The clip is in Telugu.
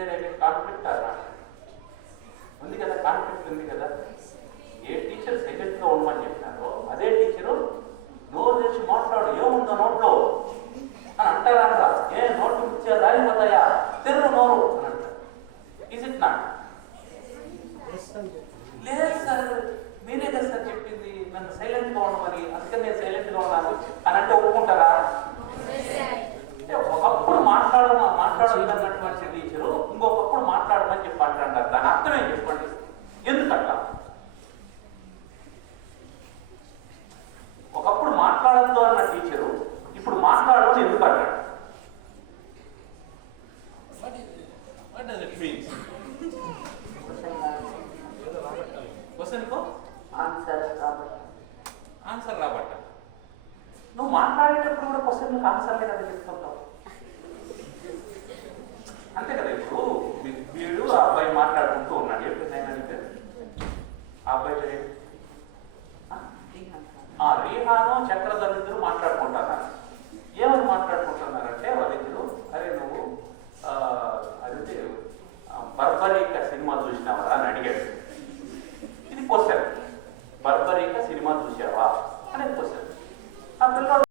దేర్ ఎనీ కాన్ఫ్లిక్ట్ అలా ఉంది కదా, కాన్ఫ్లిక్ట్ ఉంది కదా. ఏ టీచర్ సైలెంట్గా ఉండమని చెప్పినారో అదే టీచరు నోరు తెచ్చి మాట్లాడు, ఏముందో నోట్లో అని అంటారా? ఏ నోట్లు ఇచ్చే దారిపోతాయా, తెరు నోరు అని అంటారు. Is it not? లేదు సార్, మీరే కదా సార్ చెప్పింది నన్ను సైలెంట్గా ఉండమని, అందుకని నేను సైలెంట్గా ఉన్నాను అని అంటే ఒప్పుకుంటారా? ఒకప్పుడు మాట్లాడాలన్నటువంటి టీచరు ఇంకొకప్పుడు మాట్లాడమని చెప్పి అంటారు. దాని అర్థమే చెప్పండి, ఎందుకట్లా? ఒకప్పుడు మాట్లాడద్దు అన్న టీచరు ఇప్పుడు మాట్లాడమని ఎందుకు అంటాడు? ఆన్సర్ రాబట్ట. నువ్వు మాట్లాడేటప్పుడు కూడా క్వశ్చన్లకు ఆన్సర్లే కదా చెప్తుంటావు, అంతే కదా. ఇప్పుడు వీడు ఆ అబ్బాయి మాట్లాడుకుంటూ ఉన్నాడు, ఏ పేరు అడిగితే ఆ అబ్బాయి పేరు రీహాను చక్రధరిద్దరు మాట్లాడుకుంటున్నారు. ఏమని మాట్లాడుకుంటున్నారంటే వాళ్ళిద్దరు, అరే నువ్వు అదే బర్బరీక సినిమా చూసినావా అని అడిగాడు. ఇది క్వశ్చన్. బర్బరీక సినిమా చూసావా అనేది క్వశ్చన్. ఆ పిల్లలు